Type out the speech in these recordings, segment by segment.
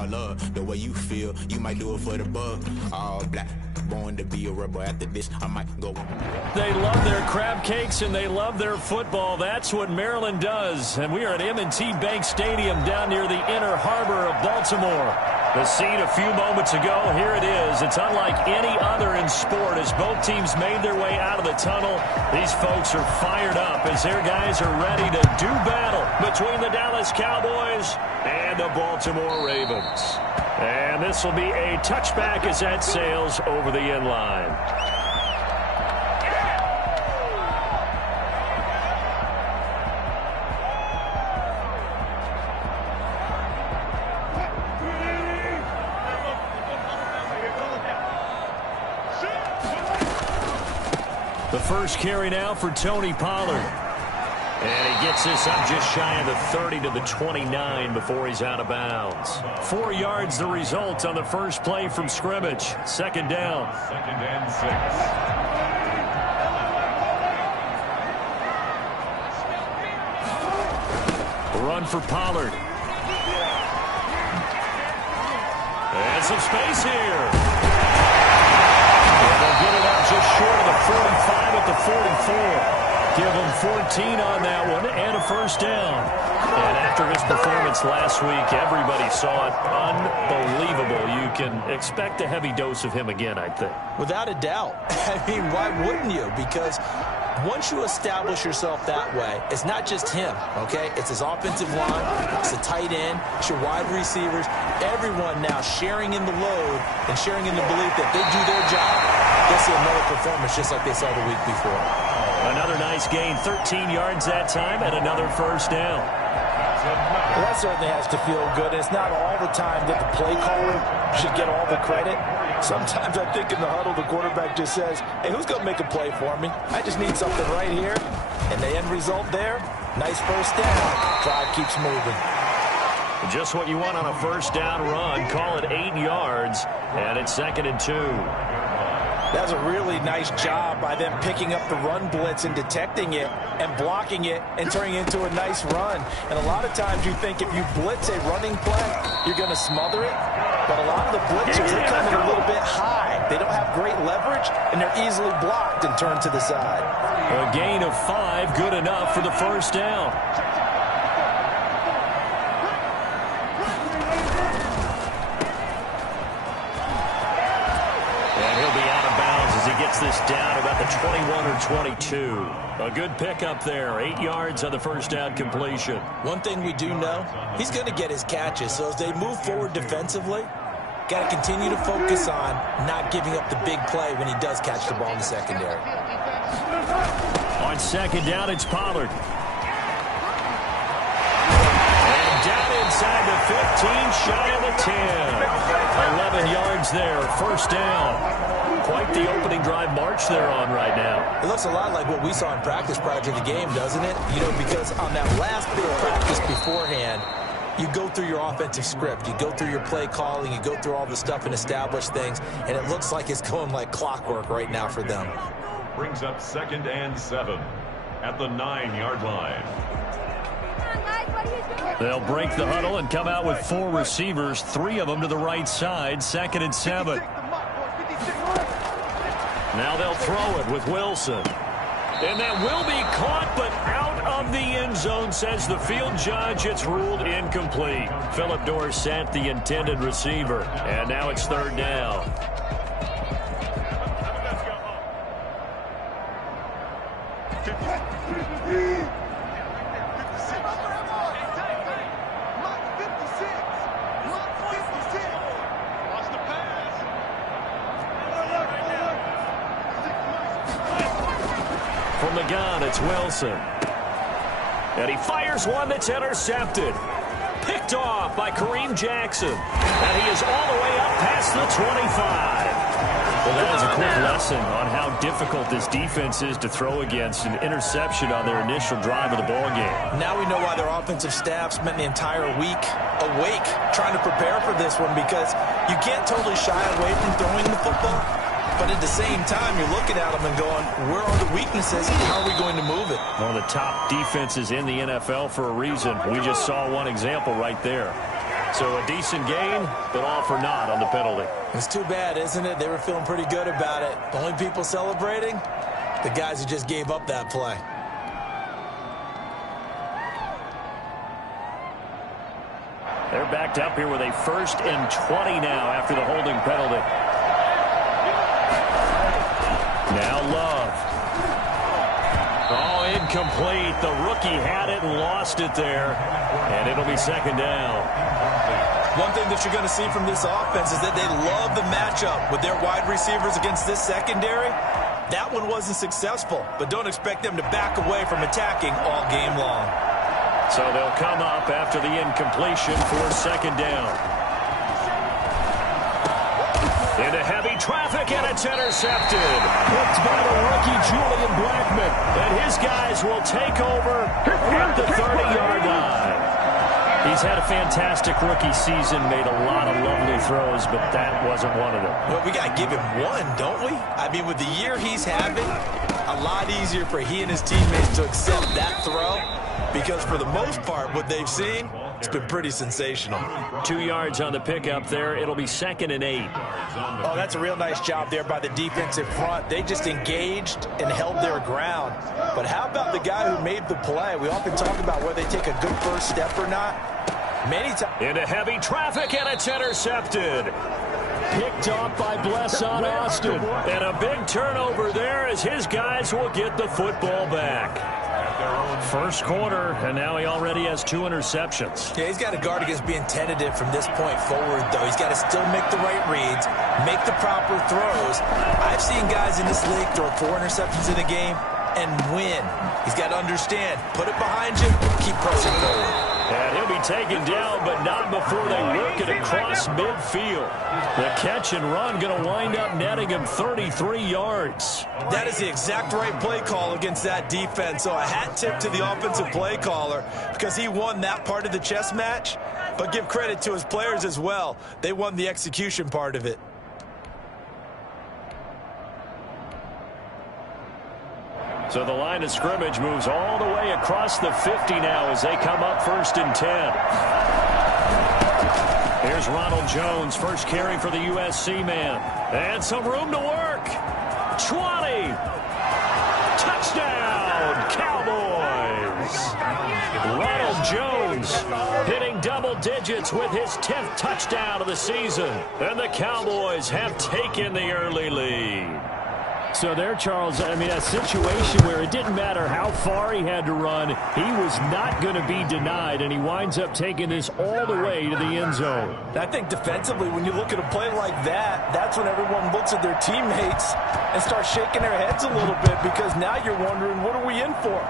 all love. The way you feel, you might do it for the bug. All black, born to be a rebel. After this, I might go. They love their crab cakes and they love their football. That's what Maryland does. And we are at M&T Bank Stadium down near the Inner Harbor of Baltimore. The scene a few moments ago, here it is. It's unlike any other in sport as both teams made their way out of the tunnel. These folks are fired up as their guys are ready to do battle between the Dallas Cowboys and the Baltimore Ravens. And this will be a touchback as that sails over the end line. The first carry now for Tony Pollard. And he gets this up just shy of the 30 to the 29 before he's out of bounds. 4 yards the result on the first play from scrimmage. Second down. 2nd and 6. Run for Pollard. And some space here. They'll get it up just short of the 45 at the 44. Give them 14 on that one and a first down. And after his performance last week, everybody saw it. Unbelievable. You can expect a heavy dose of him again, I think. Without a doubt. I mean, why wouldn't you? Because once you establish yourself that way, it's not just him, okay? It's his offensive line, it's the tight end, it's your wide receivers, everyone now sharing in the load and sharing in the belief that they do their job. They'll see another performance just like they saw the week before. Another nice gain, 13 yards that time, and another first down. Well, that certainly has to feel good. It's not all the time that the play caller should get all the credit. Sometimes I think in the huddle, the quarterback just says, hey, who's going to make a play for me? I just need something right here. And the end result there, nice first down. Drive keeps moving. Just what you want on a first down run. Call it 8 yards, and it's 2nd and 2. That's a really nice job by them picking up the run blitz and detecting it and blocking it and turning it into a nice run. And a lot of times you think if you blitz a running play, you're going to smother it. But a lot of the blitzers are coming a little bit high. They don't have great leverage, and they're easily blocked and turned to the side. A gain of 5, good enough for the first down. This down about the 21 or 22. A good pickup there. 8 yards on the first down completion. One thing we do know, he's going to get his catches. So as they move forward defensively, got to continue to focus on not giving up the big play when he does catch the ball in the secondary. On second down, it's Pollard. And down inside the 15, shy of the 10. 11 yards there, first down. Quite the opening drive march they're on right now. It looks a lot like what we saw in practice prior to the game, doesn't it? You know, because on that last bit of practice beforehand, you go through your offensive script, you go through your play calling, you go through all the stuff and establish things, and it looks like it's going like clockwork right now for them. Brings up 2nd and 7 at the 9-yard line. They'll break the huddle and come out with 4 receivers, 3 of them to the right side, 2nd and 7. Now they'll throw it with Wilson. And that will be caught, but out of the end zone, says the field judge. It's ruled incomplete. Philip Dorsett, the intended receiver. And now it's 3rd down. From the gun, it's Wilson. And he fires one that's intercepted. Picked off by Kareem Jackson. And he is all the way up past the 25. Well, that is a quick lesson on how difficult this defense is to throw against. An interception on their initial drive of the ball game. Now we know why their offensive staff spent the entire week awake trying to prepare for this one, because you can't totally shy away from throwing the football. But at the same time, you're looking at them and going, where are the weaknesses? How are we going to move it? One of the top defenses in the NFL for a reason. We just saw one example right there. So a decent gain, but all for naught on the penalty. It's too bad, isn't it? They were feeling pretty good about it. The only people celebrating, the guys who just gave up that play. They're backed up here with a 1st and 20 now after the holding penalty. Now Love. Oh, incomplete. The rookie had it and lost it there. And it'll be 2nd down. One thing that you're going to see from this offense is that they love the matchup with their wide receivers against this secondary. That one wasn't successful, but don't expect them to back away from attacking all game long. So they'll come up after the incompletion for 2nd down. Into heavy traffic, and it's intercepted. Picked by the rookie Julian Blackmon. And his guys will take over at the 30-yard line. He's had a fantastic rookie season, made a lot of lovely throws, but that wasn't one of them. Well, we got to give him one, don't we? I mean, with the year he's having, a lot easier for he and his teammates to accept that throw. Because for the most part, what they've seen, it's been pretty sensational. 2 yards on the pickup there. It'll be 2nd and 8. Oh, that's a real nice job there by the defensive front. They just engaged and held their ground. But how about the guy who made the play? We often talk about whether they take a good first step or not. Many times. Into heavy traffic, and it's intercepted. Picked off by Blesson Austin. And a big turnover there as his guys will get the football back. 1st quarter, and now he already has 2 interceptions. Yeah, he's got to guard against being tentative from this point forward, though. He's got to still make the right reads, make the proper throws. I've seen guys in this league throw 4 interceptions in a game and win. He's got to understand, put it behind you, keep pressing forward. And he'll be taken down, but not before they work it across midfield. The catch and run going to wind up netting him 33 yards. That is the exact right play call against that defense. So a hat tip to the offensive play caller because he won that part of the chess match. But give credit to his players as well. They won the execution part of it. So the line of scrimmage moves all the way across the 50 now as they come up 1st and 10. Here's Ronald Jones, first carry for the USC man. And some room to work. 20. Touchdown, Cowboys. Ronald Jones hitting double digits with his 10th touchdown of the season. And the Cowboys have taken the early lead. So there, Charles, I mean, a situation where it didn't matter how far he had to run, he was not going to be denied, and he winds up taking this all the way to the end zone. I think defensively, when you look at a play like that, that's when everyone looks at their teammates and starts shaking their heads a little bit because now you're wondering, what are we in for?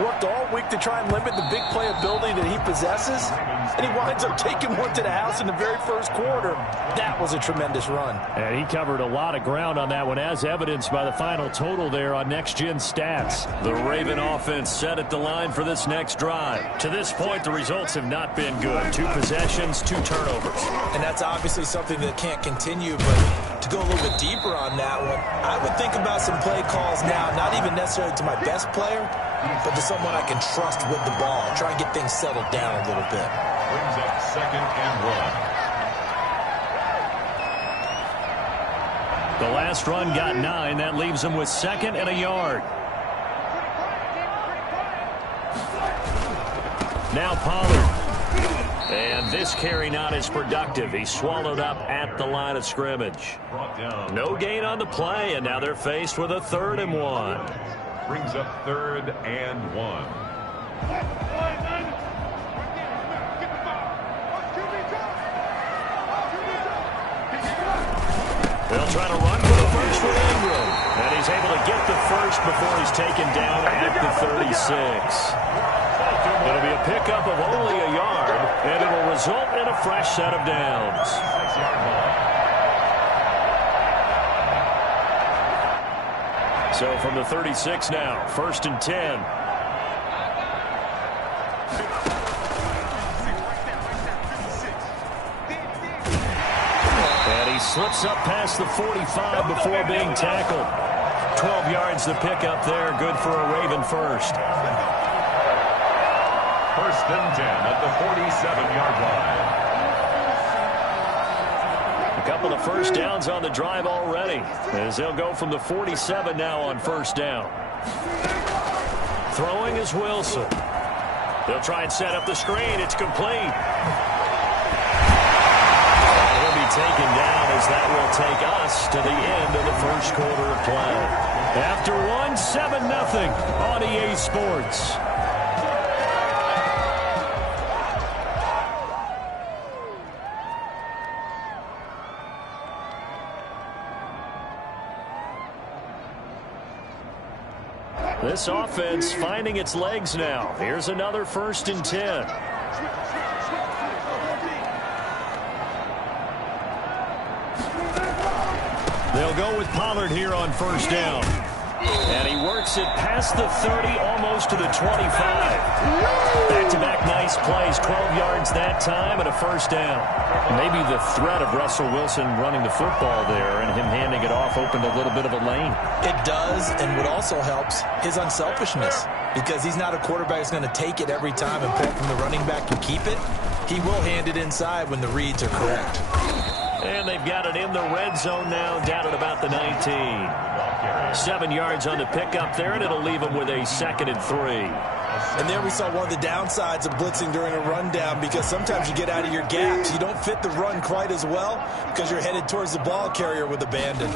Worked all week to try and limit the big playability that he possesses, and he winds up taking one to the house in the very 1st quarter. That was a tremendous run. And he covered a lot of ground on that one, as evidenced by the final total there on Next Gen Stats. The Raven offense set at the line for this next drive. To this point, the results have not been good. 2 possessions, 2 turnovers. And that's obviously something that can't continue, but to go a little bit deeper on that one, I would think about some play calls now, not even necessarily to my best player, but to someone I can trust with the ball. Try and get things settled down a little bit. Brings up 2nd and 1. The last run got 9. That leaves him with 2nd and a yard. Now Pollard. And this carry not as productive. He's swallowed up at the line of scrimmage. No gain on the play, and now they're faced with a 3rd and 1. Brings up 3rd and 1. They'll try to run for the first with Ingram. And he's able to get the first before he's taken down at the 36. It'll be a pickup of only a yard, and it'll result in a fresh set of downs. 6-yard line. So from the 36 now, 1st and 10. And he slips up past the 45 before being tackled. 12 yards to pick up there, good for a Raven first. 1st and 10 at the 47-yard line. A couple of first downs on the drive already, as they'll go from the 47 now on first down. Throwing is Wilson. They'll try and set up the screen. It's complete. He'll be taken down as that will take us to the end of the first quarter of play. After one, 7-0 on EA Sports. This offense finding its legs now. Here's another 1st and 10. They'll go with Pollard here on first down. And he works it past the 30, almost to the 25. Back-to-back nice plays, 12 yards that time and a first down. Maybe the threat of Russell Wilson running the football there and him handing it off opened a little bit of a lane. It does, and what also helps, his unselfishness. Because he's not a quarterback who's going to take it every time and pull it from the running back and keep it. He will hand it inside when the reads are correct. And they've got it in the red zone now, down at about the 19. 7 yards on the pickup there, and it'll leave them with a 2nd and 3. And there we saw one of the downsides of blitzing during a rundown, because sometimes you get out of your gaps. You don't fit the run quite as well because you're headed towards the ball carrier with abandon.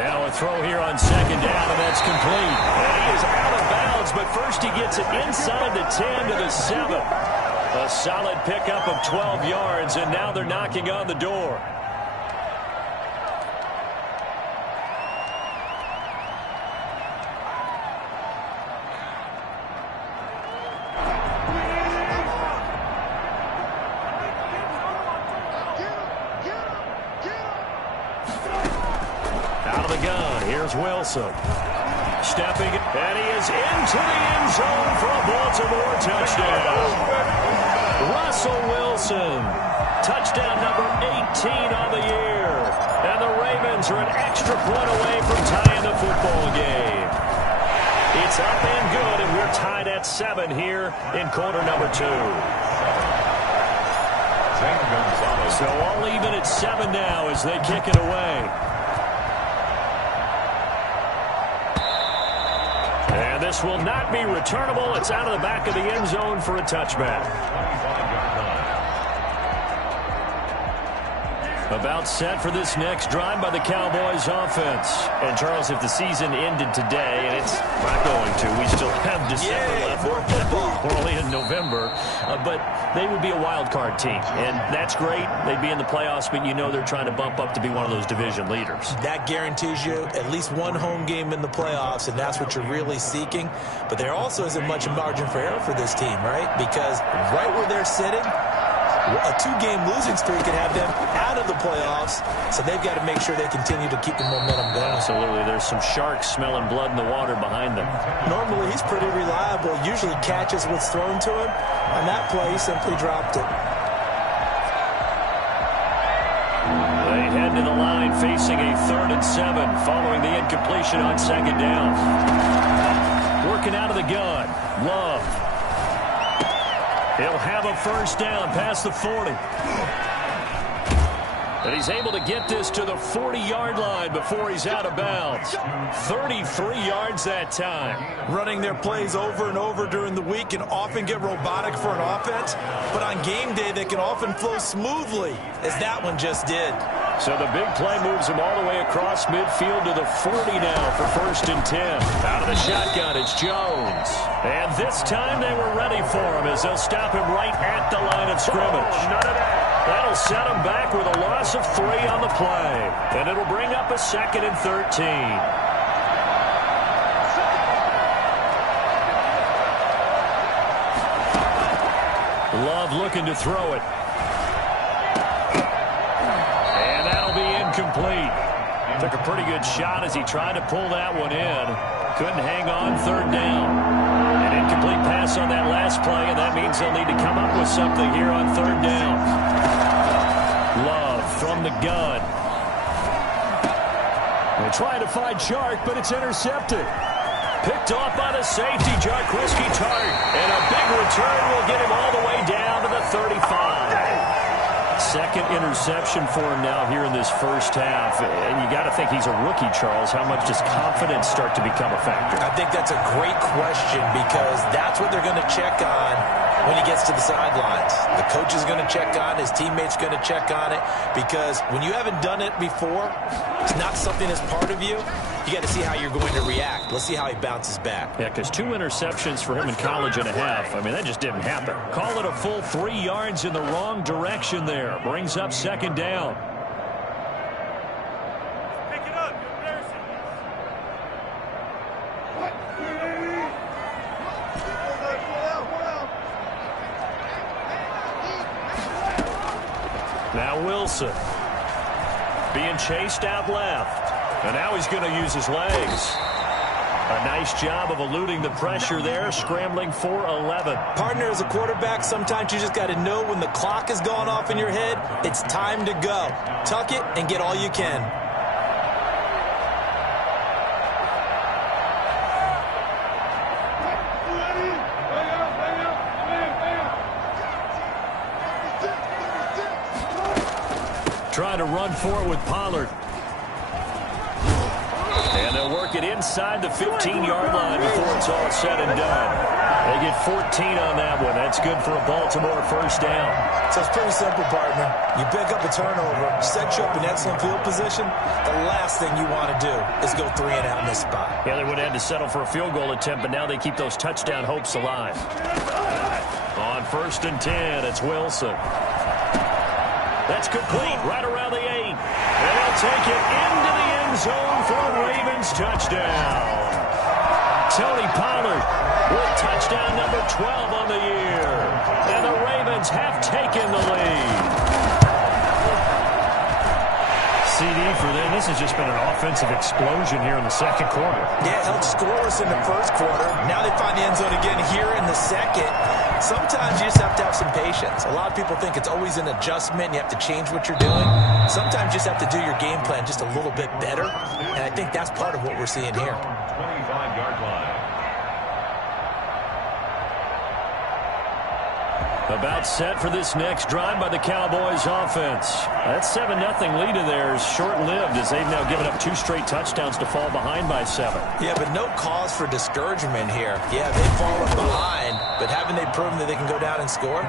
Now a throw here on 2nd down, and that's complete. And he is out of bounds, but first he gets it inside the 10 to the 7. A solid pickup of 12 yards, and now they're knocking on the door. Out of the gun, here's Wilson. Stepping, and he is into the end zone for a Baltimore touchdown. Russell Wilson, touchdown number 18 on the year. And the Ravens are an extra point away from tying the football game. It's up and good, and we're tied at 7 here in quarter number 2. So all even at 7 now as they kick it away. And this will not be returnable. It's out of the back of the end zone for a touchback. About set for this next drive by the Cowboys offense. And, Charles, if the season ended today, and it's not going to, we still have December left. We're only in November. But they would be a wild card team. And that's great. They'd be in the playoffs, but you know they're trying to bump up to be one of those division leaders. That guarantees you at least one home game in the playoffs, and that's what you're really seeking. But there also isn't much margin for error for this team, right? Because right where they're sitting, a 2-game losing streak can have them out of the playoffs, so they've got to make sure they continue to keep the momentum going. Absolutely. There's some sharks smelling blood in the water behind them. Normally, he's pretty reliable. Usually catches what's thrown to him. On that play, he simply dropped it. They head to the line facing a 3rd and 7 following the incompletion on 2nd down. Working out of the gun. Love. He'll have a first down past the 40. And he's able to get this to the 40-yard line before he's out of bounds. 33 yards that time. Running their plays over and over during the week can often get robotic for an offense, but on game day they can often flow smoothly, as that one just did. So the big play moves him all the way across midfield to the 40 now for 1st and 10. Out of the shotgun, it's Jones. And this time they were ready for him as they'll stop him right at the line of scrimmage. None of that. That'll set him back with a loss of 3 on the play. And it'll bring up a 2nd and 13. Love looking to throw it. And that'll be incomplete. Took a pretty good shot as he tried to pull that one in. Couldn't hang on 3rd down. An incomplete pass on that last play, and that means they'll need to come up with something here on 3rd down. Love from the gun. They try to find Chark, but it's intercepted. Picked off by the safety, Jaquiski Tartt. And a big return will get him all the way down to the 35. Second interception for him now here in this first half. And you got to think he's a rookie, Charles. How much does confidence start to become a factor? I think that's a great question because that's what they're going to check on when he gets to the sidelines. The coach is going to check on, his teammates going to check on it, because when you haven't done it before, it's not something that's part of you. You got to see how you're going to react. Let's see how he bounces back. Yeah, because 2 interceptions for him in college and a half. I mean, that just didn't happen. Call it a full 3 yards in the wrong direction there. Brings up second down. Pick it up. Now Wilson being chased out left. And now he's going to use his legs. A nice job of eluding the pressure there, scrambling for 11. Partner, as a quarterback, sometimes you just got to know when the clock has gone off in your head, it's time to go. Tuck it and get all you can. Trying to run for it with Pollard. And they'll work it inside the 15-yard line before it's all said and done. They get 14 on that one. That's good for a Baltimore first down. So it's pretty simple, partner. You pick up a turnover, set you up in excellent field position. The last thing you want to do is go 3 and out in this spot. Yeah, they would have had to settle for a field goal attempt, but now they keep those touchdown hopes alive. On 1st and 10, it's Wilson. That's complete right around the 8. And they'll take it into the end zone for a Ravens touchdown. Tony Pollard with touchdown number 12 on the year. And the Ravens have taken the lead. CD for them. This has just been an offensive explosion here in the second quarter. Yeah, held scoreless in the first quarter. Now they find the end zone again here in the second. Sometimes you just have to have some patience. A lot of people think it's always an adjustment. You have to change what you're doing. Sometimes you just have to do your game plan just a little bit better. And I think that's part of what we're seeing here. 25-yard line. About set for this next drive by the Cowboys offense. That 7-0 lead of theirs short-lived as they've now given up 2 straight touchdowns to fall behind by 7. Yeah, but no cause for discouragement here. Yeah, they've fallen behind, but haven't they proven that they can go down and score?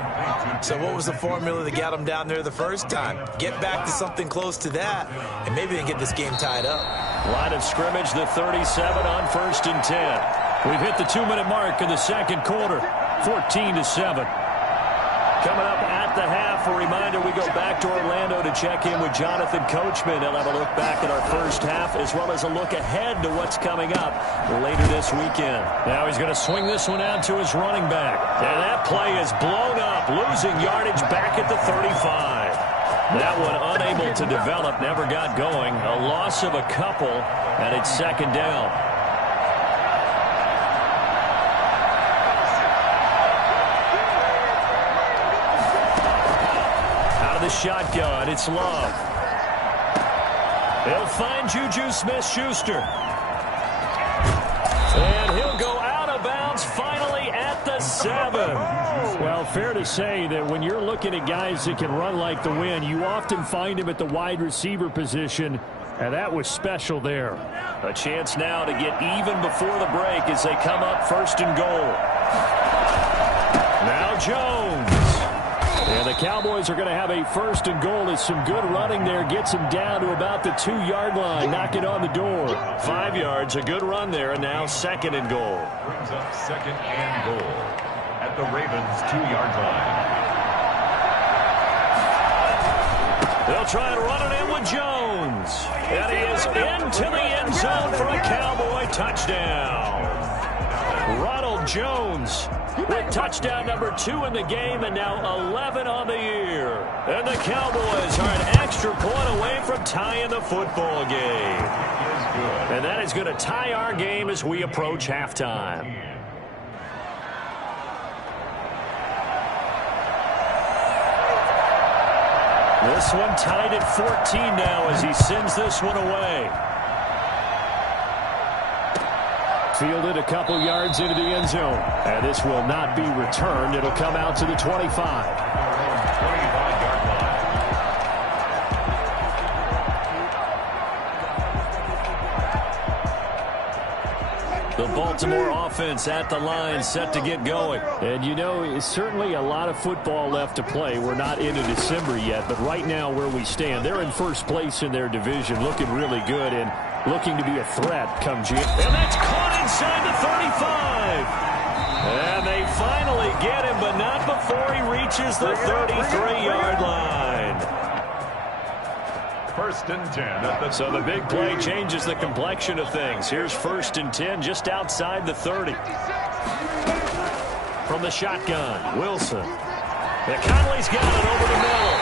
So what was the formula that got them down there the first time? Get back to something close to that, and maybe they can get this game tied up. Line of scrimmage, the 37 on 1st and 10. We've hit the 2-minute mark in the second quarter, 14-7. Coming up at the half, a reminder, we go back to Orlando to check in with Jonathan Coachman. He'll have a look back at our first half as well as a look ahead to what's coming up later this weekend. Now he's going to swing this one out to his running back. And that play is blown up, losing yardage back at the 35. That one unable to develop, never got going. A loss of a couple, and it's second down. The shotgun, it's Love. They'll find Juju Smith-Schuster. And he'll go out of bounds finally at the 7. Well, fair to say that when you're looking at guys that can run like the wind, you often find him at the wide receiver position, and that was special there. A chance now to get even before the break as they come up 1st and goal. Now Jones. And the Cowboys are going to have a 1st and goal as some good running there gets him down to about the 2-yard line. Knock it on the door. 5 yards, a good run there, and now 2nd and goal. Brings up 2nd and goal at the Ravens' 2-yard line. They'll try and run it in with Jones. And he is into the end zone for a Cowboy touchdown. Ronald Jones with touchdown number 2 in the game and now 11 on the year. And the Cowboys are an extra point away from tying the football game. And that is going to tie our game as we approach halftime. This one tied at 14 now as he sends this one away. Fielded a couple yards into the end zone. And this will not be returned. It'll come out to the 25. The Baltimore offense at the line, set to get going. And you know, it's certainly a lot of football left to play. We're not into December yet, but right now where we stand, they're in first place in their division, looking really good and looking to be a threat come June. And that's caught inside the 35. And they finally get him, but not before he reaches the 33-yard line. First and 10. So the big play changes the complexion of things. Here's first and 10 just outside the 30. From the shotgun, Wilson. Conley's got it over the middle.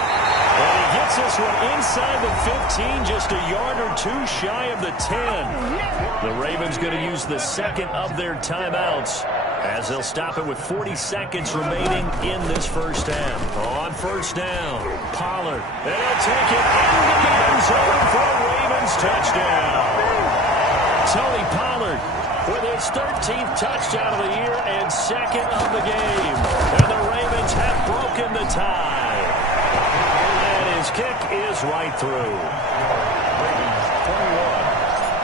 And he gets this one inside the 15, just a yard or two shy of the 10. The Ravens going to use the second of their timeouts as they'll stop it with 40 seconds remaining in this first half. On first down, Pollard. And he'll take it into the end zone for a Ravens touchdown. Tony Pollard with his 13th touchdown of the year and second of the game. And the Ravens have broken the tie. And his kick is right through. Ravens 21.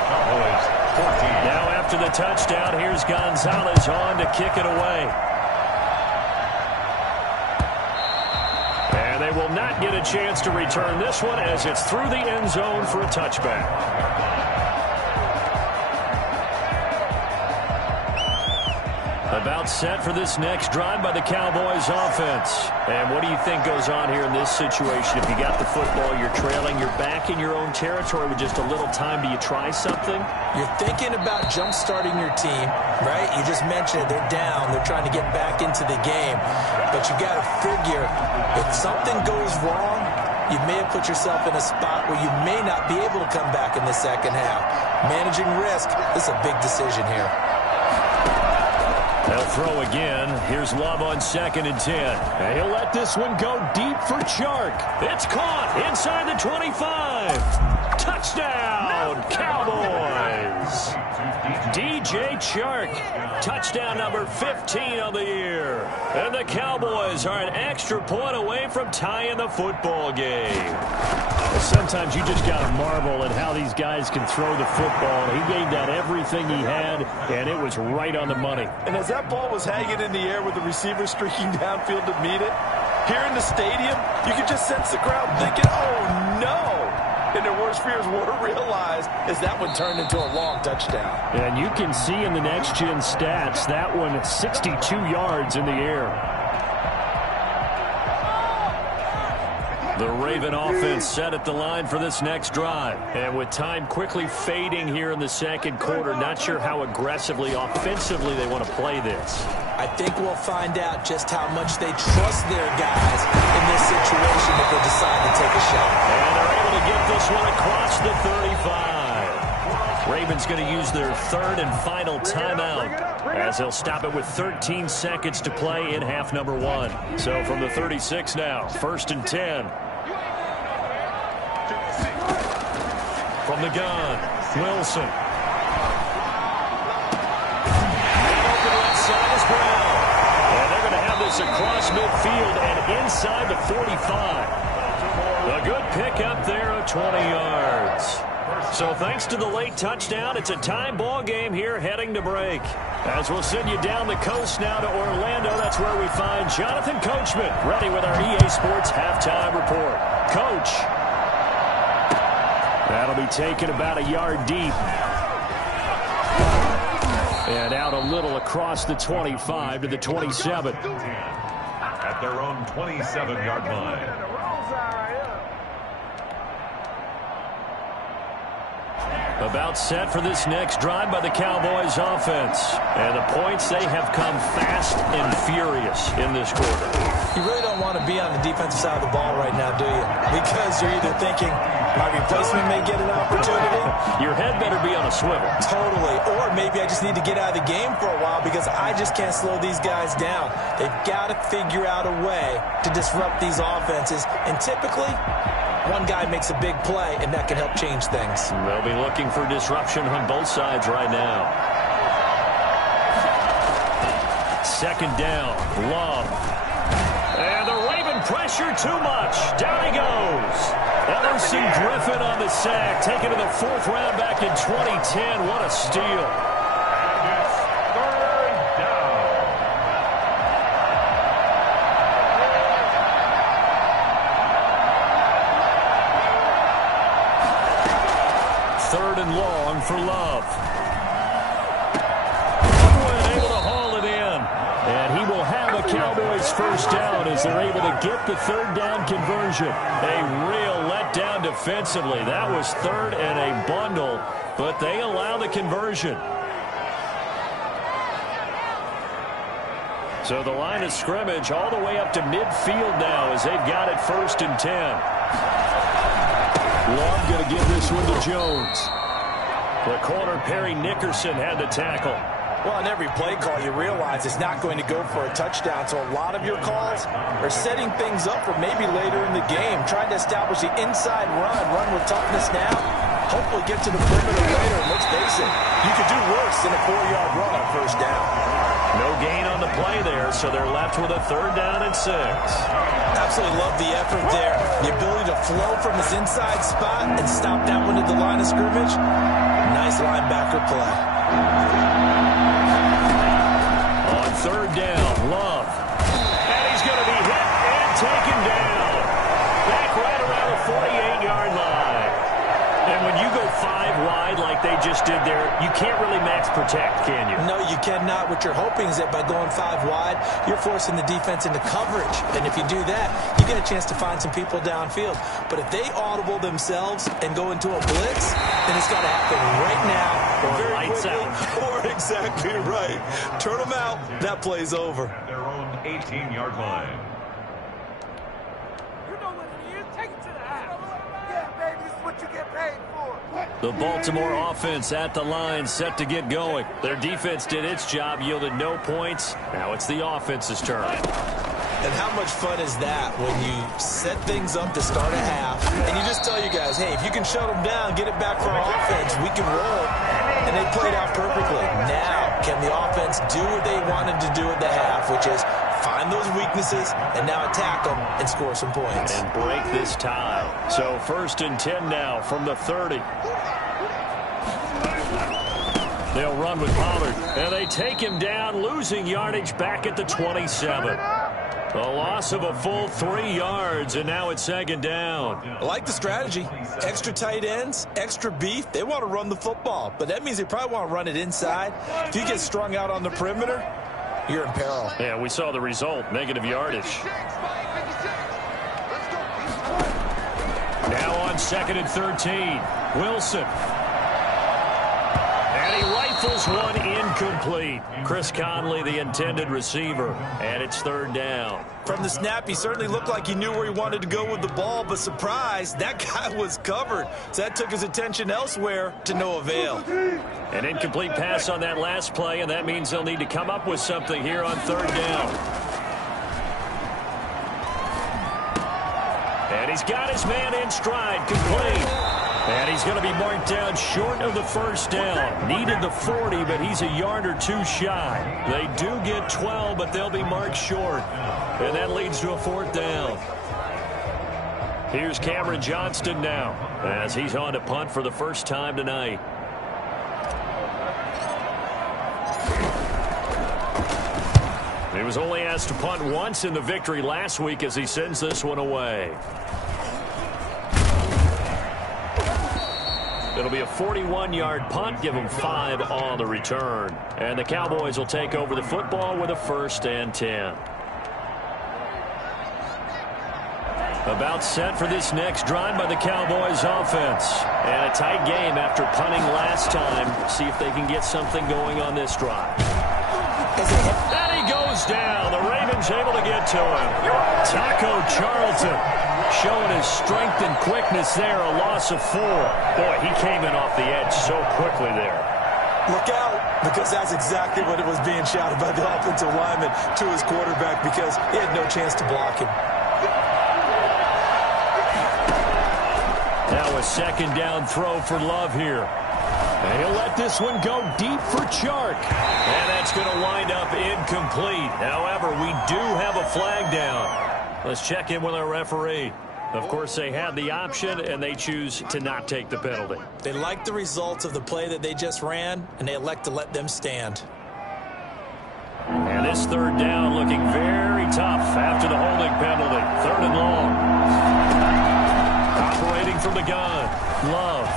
Cowboys 14. Now after the touchdown, here's Gonzalez on to kick it away. And they will not get a chance to return this one as it's through the end zone for a touchback. About set for this next drive by the Cowboys offense. And what do you think goes on here in this situation? If you got the football, you're trailing, you're back in your own territory with just a little time. Do you try something? You're thinking about jump-starting your team, right? You just mentioned it. They're down. They're trying to get back into the game. But you got to figure, if something goes wrong, you may have put yourself in a spot where you may not be able to come back in the second half. Managing risk, this is a big decision here. They'll throw again. Here's Love on second and 10. And he'll let this one go deep for Chark. It's caught inside the 25. Touchdown, Cowboys. DJ Chark, touchdown number 15 of the year. And the Cowboys are an extra point away from tying the football game. Sometimes you just got to marvel at how these guys can throw the football. He gave that everything he had, and it was right on the money. And as that ball was hanging in the air with the receiver streaking downfield to meet it, here in the stadium, you could just sense the crowd thinking, oh, no. And their worst fears were realized as that one turned into a long touchdown. And you can see in the next-gen stats, that one 62 yards in the air. The Raven offense set at the line for this next drive. And with time quickly fading here in the second quarter, not sure how aggressively, offensively they want to play this. I think we'll find out just how much they trust their guys in this situation if they decide to take a shot. And they're able to get this one across the 35. Ravens going to use their third and final timeout as they'll stop it with 13 seconds to play in half number one. So from the 36 now, first and 10. From the gun, Wilson. And open left side is Brown. And they're going to have this across midfield and inside the 45. A good pickup there of 20 yards. So thanks to the late touchdown, it's a time ball game here heading to break. As we'll send you down the coast now to Orlando, that's where we find Jonathan Coachman ready with our EA Sports halftime report. Coach. That'll be taken about a yard deep. And out a little across the 25 to the 27. At their own 27-yard line. About set for this next drive by the Cowboys offense. And the points, they have come fast and furious in this quarter. You really don't want to be on the defensive side of the ball right now, do you? Because you're either thinking, my replacement may get an opportunity. Your head better be on a swivel. Totally. Or maybe I just need to get out of the game for a while because I just can't slow these guys down. They've got to figure out a way to disrupt these offenses. And typically, one guy makes a big play, and that can help change things. They'll be looking for disruption on both sides right now. Second down, Love. And the Raven pressure too much. Down he goes. Everson Griffin on the sack, taken to the fourth round back in 2010. What a steal. and long for Love. Goodwin able to haul it in. And he will have a Cowboys first down as they're able to get the third down conversion. A real letdown defensively. That was third and a bundle, but they allow the conversion. So the line of scrimmage all the way up to midfield now as they've got it 1st and 10. Love going to give this one to Jones. The corner, Perry Nickerson, had the tackle. Well, on every play call, you realize it's not going to go for a touchdown. So a lot of your calls are setting things up for maybe later in the game, trying to establish the inside run with toughness now, hopefully get to the perimeter later. And let's face it, you could do worse than a 4-yard run on first down. No gain on the play there, so they're left with a 3rd down and 6. Absolutely love the effort there. The ability to flow from his inside spot and stop that one at the line of scrimmage. Nice linebacker play. On 3rd down, Love. And he's going to be hit and taken down. Back right around the 48-yard line. And when you go 5 wide like they just did there, you can't really max protect, can you? No, you cannot. What you're hoping is that by going 5 wide, you're forcing the defense into coverage. And if you do that, you get a chance to find some people downfield. But if they audible themselves and go into a blitz, then it's got to happen right now. Or lights out. Or exactly right. Turn them out. That play's over. At their own 18-yard line. You know what it is. Take it to the house. Yeah, baby, this is what you get paid for. The Baltimore offense at the line, set to get going. Their defense did its job, yielded no points. Now it's the offense's turn. And how much fun is that when you set things up to start a half and you just tell you guys, hey, if you can shut them down, get it back for our offense, we can roll. And they played out perfectly. Now, can the offense do what they wanted to do at the half, which is find those weaknesses and now attack them and score some points. And break this tie. So 1st and 10 now from the 30. They'll run with Pollard. And they take him down, losing yardage back at the 27. A loss of a full 3 yards, and now it's 2nd down. I like the strategy. Extra tight ends, extra beef. They want to run the football, but that means they probably want to run it inside. If you get strung out on the perimeter, you're in peril. Yeah, we saw the result, negative yardage. Now on 2nd and 13, Wilson. And he rifles one incomplete. Chris Conley, the intended receiver, and it's 3rd down. From the snap, he certainly looked like he knew where he wanted to go with the ball, but surprise, that guy was covered. So that took his attention elsewhere to no avail. An incomplete pass on that last play, and that means they'll need to come up with something here on 3rd down. And he's got his man in stride, complete. And he's going to be marked down short of the 1st down. Needed the 40, but he's a yard or 2 shy. They do get 12, but they'll be marked short. And that leads to a 4th down. Here's Cameron Johnston now as he's on to punt for the first time tonight. He was only asked to punt once in the victory last week as he sends this one away. It'll be a 41-yard punt, give them 5 on the return. And the Cowboys will take over the football with a 1st and 10. About set for this next drive by the Cowboys offense. And a tight game after punting last time. See if they can get something going on this drive. And he goes down. The Ravens able to get to him. Taco Charlton showing his strength and quickness there. A loss of 4. Boy, he came in off the edge so quickly there. Look out, because that's exactly what it was being shouted by the offensive lineman to his quarterback, because he had no chance to block him. Now a 2nd down throw for Love here. And he'll let this one go deep for Chark. And that's going to wind up incomplete. However, we do have a flag down. Let's check in with our referee. Of course, they have the option, and they choose to not take the penalty. They like the results of the play that they just ran, and they elect to let them stand. And this 3rd down looking very tough after the holding penalty. 3rd and long. Operating from the gun, Love.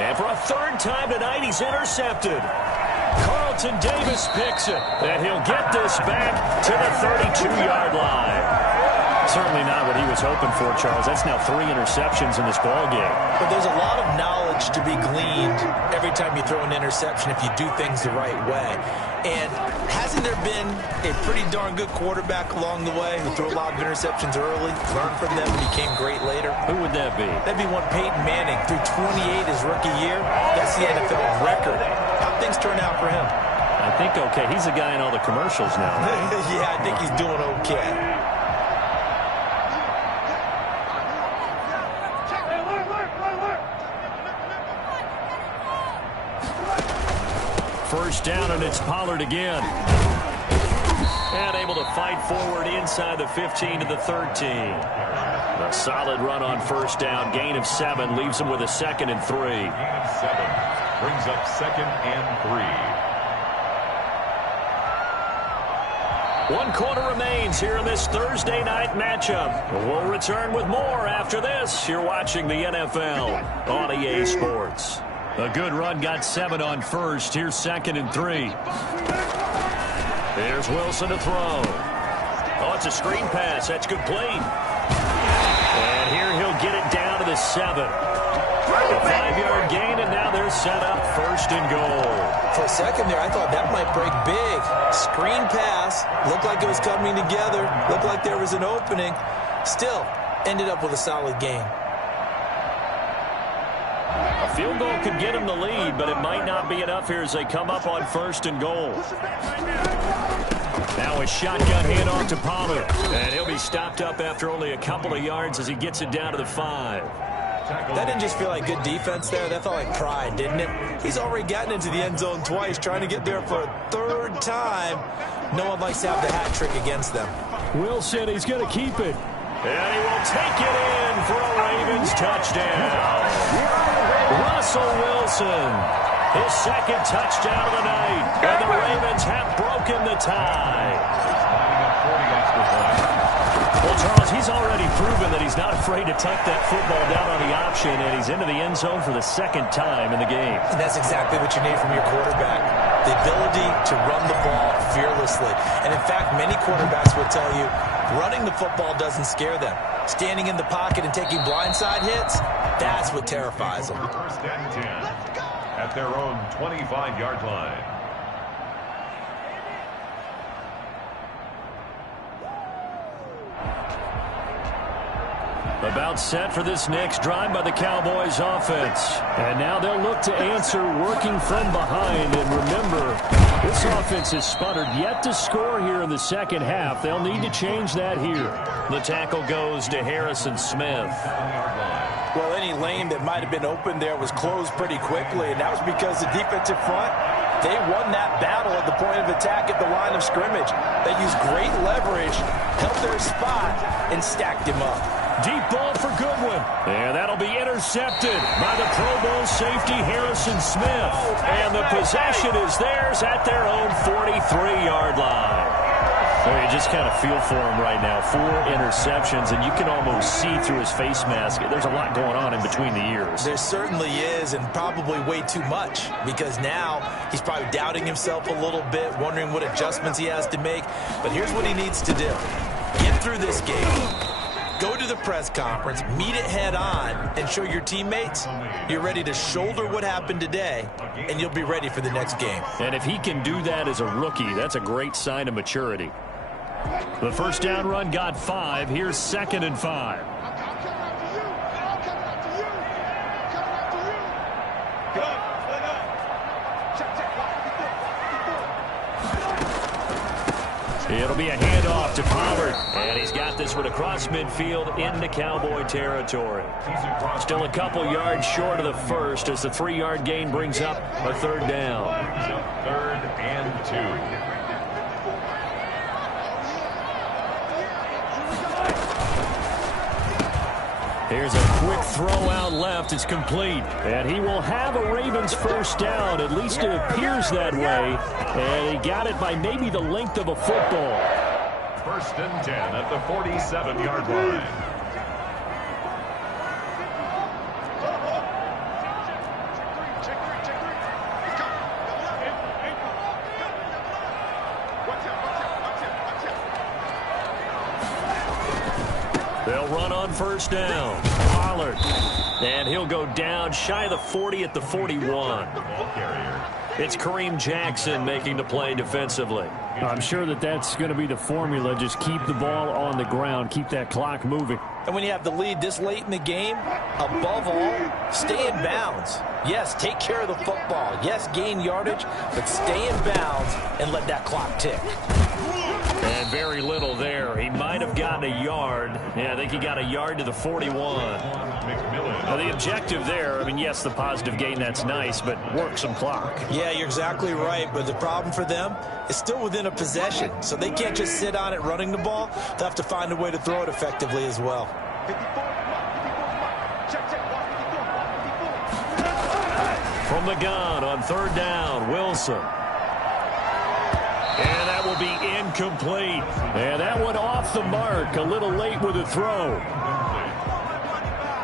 And for a third time tonight, he's intercepted. Carlton Davis picks it, and he'll get this back to the 32-yard line. Certainly not what he was hoping for, Charles. That's now 3 interceptions in this ball game. But there's a lot of knowledge to be gleaned every time you throw an interception if you do things the right way. And hasn't there been a pretty darn good quarterback along the way who threw a lot of interceptions early, learned from them, and became great later? Who would that be? That'd be one Peyton Manning. Threw 28 his rookie year. That's the NFL record. How'd things turn out for him? I think okay. He's a guy in all the commercials now, right? Yeah, I think he's doing okay. First down, and it's Pollard again. And able to fight forward inside the 15 to the 13. A solid run on first down. Gain of 7 leaves him with a 2nd and 3. Gain of 7 brings up 2nd and 3. 1 quarter remains here in this Thursday night matchup. We'll return with more after this. You're watching the NFL on EA Sports. A good run, got 7 on first. Here's 2nd and 3. There's Wilson to throw. Oh, it's a screen pass. That's complete. And here he'll get it down to the 7. A 5-yard gain, and now they're set up 1st and goal. For a second there, I thought that might break big. Screen pass. Looked like it was coming together. Looked like there was an opening. Still, ended up with a solid gain. A field goal could get him the lead, but it might not be enough here as they come up on 1st and goal. Now a shotgun handoff to Pollard, and he'll be stopped up after only a couple of yards as he gets it down to the 5. That didn't just feel like good defense there. That felt like pride, didn't it? He's already gotten into the end zone twice, trying to get there for a 3rd time. No one likes to have the hat trick against them. Wilson, he's going to keep it. And he will take it in for a Ravens touchdown. Russell Wilson, his 2nd touchdown of the night. And the Ravens have broken the tie. Well, Charles, he's already proven that he's not afraid to tuck that football down on the option, and he's into the end zone for the 2nd time in the game. And that's exactly what you need from your quarterback. The ability to run the ball fearlessly. And in fact, many quarterbacks will tell you running the football doesn't scare them. Standing in the pocket and taking blindside hits, that's what terrifies them. 1st and 10 at their own 25-yard line. About set for this next drive by the Cowboys offense. And now they'll look to answer working from behind. And remember, this offense has sputtered yet to score here in the 2nd half. They'll need to change that here. The tackle goes to Harrison Smith. Well, any lane that might have been open there was closed pretty quickly, and that was because the defensive front, they won that battle at the point of attack at the line of scrimmage. They used great leverage, held their spot, and stacked him up. Deep ball for Goodwin. And that'll be intercepted by the Pro Bowl safety Harrison Smith. And the possession is theirs at their own 43-yard line. Well, you just kind of feel for him right now. 4 interceptions, and you can almost see through his face mask. There's a lot going on in between the ears. There certainly is, and probably way too much, because now he's probably doubting himself a little bit, wondering what adjustments he has to make. But here's what he needs to do. Get through this game. Go to the press conference, meet it head on, and show your teammates you're ready to shoulder what happened today, and you'll be ready for the next game. And if he can do that as a rookie, that's a great sign of maturity. The first down run got 5. Here's 2nd and 5. It'll be a handoff to Pollard. And he's got this one across midfield into Cowboy territory. Still a couple yards short of the first as the 3-yard gain brings up a 3rd down. 3rd and 2. Here's a quick throw out left. It's complete. And he will have a Ravens first down. At least it appears that way. And he got it by maybe the length of a football. 1st and 10 at the 47-yard line. They'll run on first down. Pollard. And he'll go down shy of the 40 at the 41. It's Kareem Jackson making the play defensively. I'm sure that's going to be the formula. Just keep the ball on the ground. Keep that clock moving. And when you have the lead this late in the game, above all, stay in bounds. Yes, take care of the football. Yes, gain yardage, but stay in bounds and let that clock tick. And very little there. He might have gotten a yard. Yeah, I think he got a yard to the 41. Well, the objective there, I mean, yes, the positive gain, that's nice, but work some clock. Yeah, you're exactly right, but the problem for them is still within a possession, so they can't just sit on it running the ball. They'll have to find a way to throw it effectively as well. From the gun on third down, Wilson. And that will be incomplete. And that one off the mark. A little late with the throw.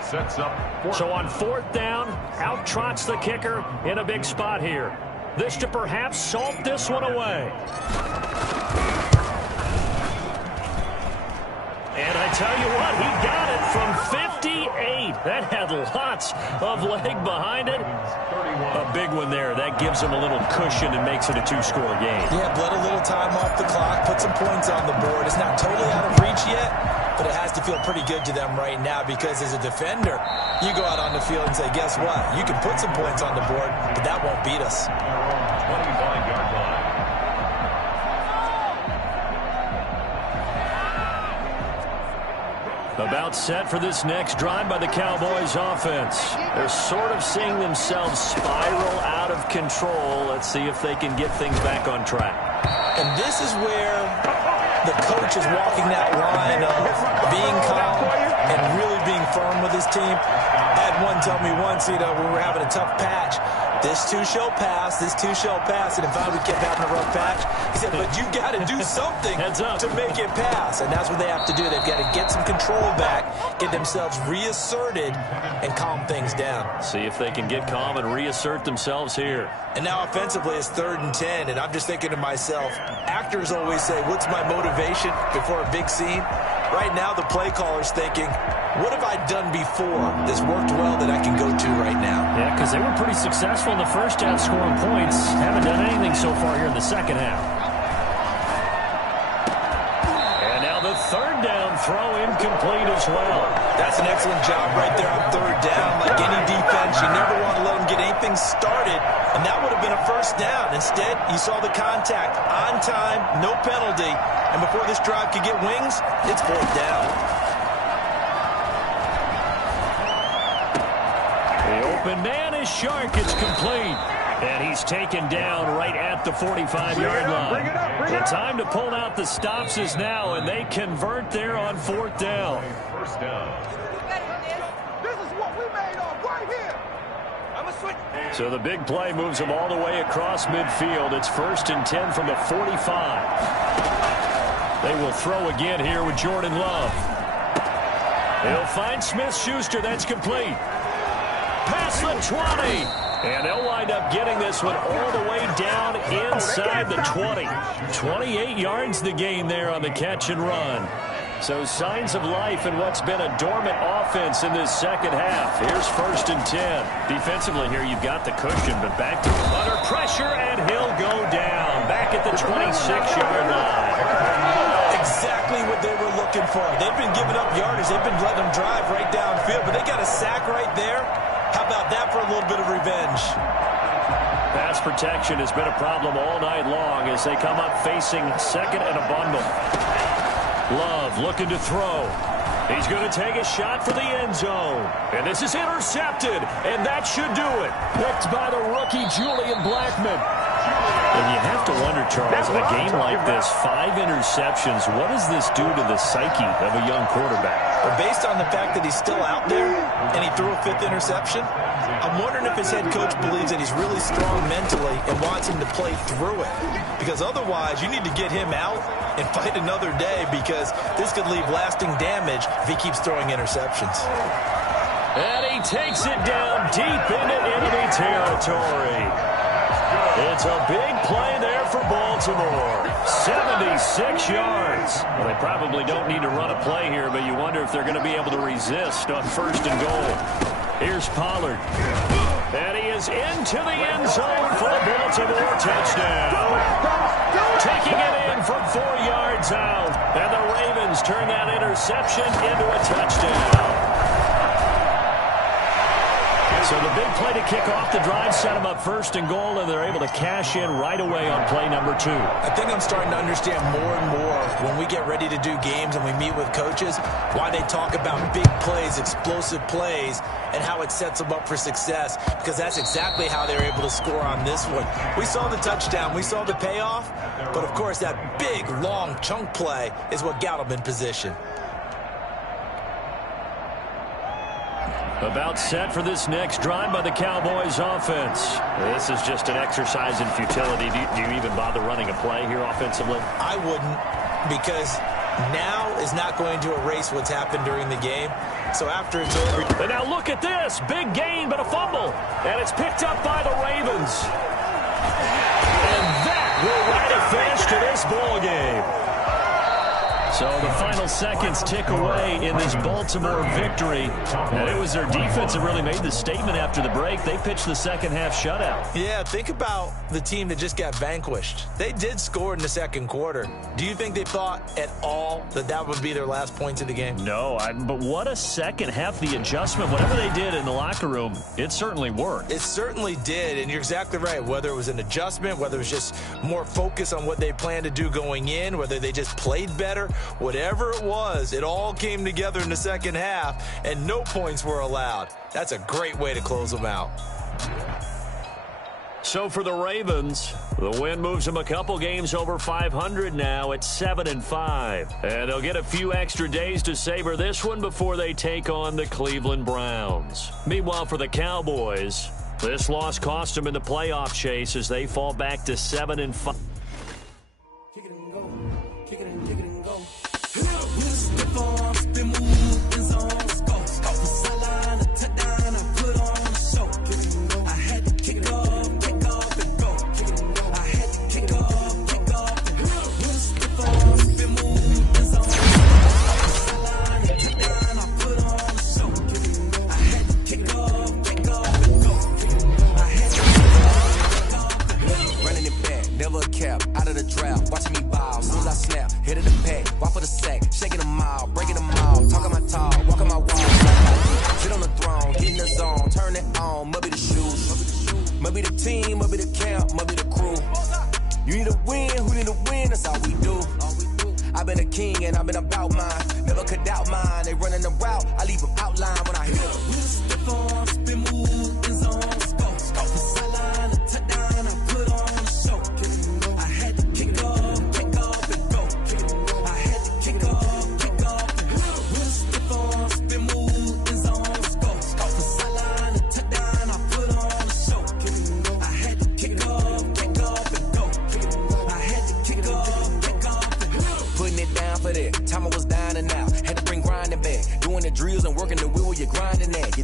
Sets up. So on fourth down, out trots the kicker in a big spot here. This to perhaps salt this one away. And I tell you what, he got it from 58. That had lots of leg behind it. A big one there. That gives him a little cushion and makes it a two-score game. Yeah, bled a little time off the clock, put some points on the board. It's not totally out of reach yet, but it has to feel pretty good to them right now because as a defender, you go out on the field and say, guess what? You can put some points on the board, but that won't beat us. 25-yard line. About set for this next drive by the Cowboys offense. They're sort of seeing themselves spiral out of control. Let's see if they can get things back on track. And this is where the coach is walking that line of being calm and really being firm with his team. I had one tell me once, when we were having a tough patch, this too shall pass, this too shall pass. And if we kept having a rough patch, he said, but you got to do something to make it pass. And that's what they have to do. They've got to get some control back, get themselves reasserted, and calm things down. See if they can get calm and reassert themselves here. And now offensively it's 3rd and 10, and I'm just thinking to myself, actors always say, what's my motivation before a big scene? Right now the play caller's thinking, what have I done before that's worked well that I can go to right now? Yeah, because they were pretty successful in the first half scoring points. Haven't done anything so far here in the second half. And now the third down throw incomplete as well. That's an excellent job right there on third down. Like any defense, you never want to let them get anything started, and that would have been a first down. Instead, you saw the contact on time, no penalty, and before this drive could get wings, it's fourth down. The open man is Shark. It's complete. And he's taken down right at the 45-yard line. The time to pull out the stops is now, and they convert there on fourth down. First down. This is what we made of right here. I'm a switch. So the big play moves them all the way across midfield. It's 1st and 10 from the 45. They will throw again here with Jordan Love. He'll find Smith-Schuster. That's complete. Past the 20. And they'll wind up getting this one all the way down inside the 20. 28 yards the gain there on the catch and run. So signs of life in what's been a dormant offense in this second half. Here's 1st and 10. Defensively here, you've got the cushion, but back to under pressure, and he'll go down. Back at the 26-yard line. Exactly what they were looking for. They've been giving up yardage. They've been letting them drive right downfield, but they got a sack right there. How about that for a little bit of revenge? Pass protection has been a problem all night long as they come up facing second and a bundle. Love looking to throw. He's going to take a shot for the end zone. And this is intercepted, and that should do it. Picked by the rookie Julian Blackmon. And you have to wonder, Charles, in a game like this, 5 interceptions, what does this do to the psyche of a young quarterback? But based on the fact that he's still out there and he threw a 5th interception, I'm wondering if his head coach believes that he's really strong mentally and wants him to play through it. Because otherwise, you need to get him out and fight another day, because this could leave lasting damage if he keeps throwing interceptions. And he takes it down deep into enemy territory. It's a big play there for Baltimore. 76 yards. Well, they probably don't need to run a play here, but you wonder if they're going to be able to resist on 1st and goal. Here's Pollard. And he is into the end zone for a Baltimore touchdown. Taking it in from 4 yards out. And the Ravens turn that interception into a touchdown. So the big play to kick off the drive set them up 1st and goal, and they're able to cash in right away on play number 2. I think I'm starting to understand more and more when we get ready to do games and we meet with coaches why they talk about big plays, explosive plays, and how it sets them up for success, because that's exactly how they're able to score on this one. We saw the touchdown. We saw the payoff. But, of course, that big, long chunk play is what got them in position. About set for this next drive by the Cowboys offense. This is just an exercise in futility. Do you even bother running a play here offensively? I wouldn't, because now is not going to erase what's happened during the game. So after it's over... And now look at this. Big gain, but a fumble. And it's picked up by the Ravens. And that will write a finish to this ball game. So the final seconds tick away in this Baltimore victory. And it was their defense that really made the statement after the break. They pitched the second half shutout. Yeah, think about the team that just got vanquished. They did score in the second quarter. Do you think they thought at all that that would be their last points of the game? No, but what a second half. The adjustment, whatever they did in the locker room, it certainly worked. It certainly did, and you're exactly right. Whether it was an adjustment, whether it was just more focus on what they planned to do going in, whether they just played better, whatever it was, it all came together in the second half, and no points were allowed. That's a great way to close them out. So for the Ravens, the win moves them a couple games over 500 now at 7-5. And they'll get a few extra days to savor this one before they take on the Cleveland Browns. Meanwhile, for the Cowboys, this loss cost them in the playoff chase as they fall back to 7-5. I've been a king and I've been about mine. Never could doubt mine. They running the route. I leave them outline when I hit them. Time I was down and out. Had to bring grinding back. Doing the drills and working the wheel, you're grinding that.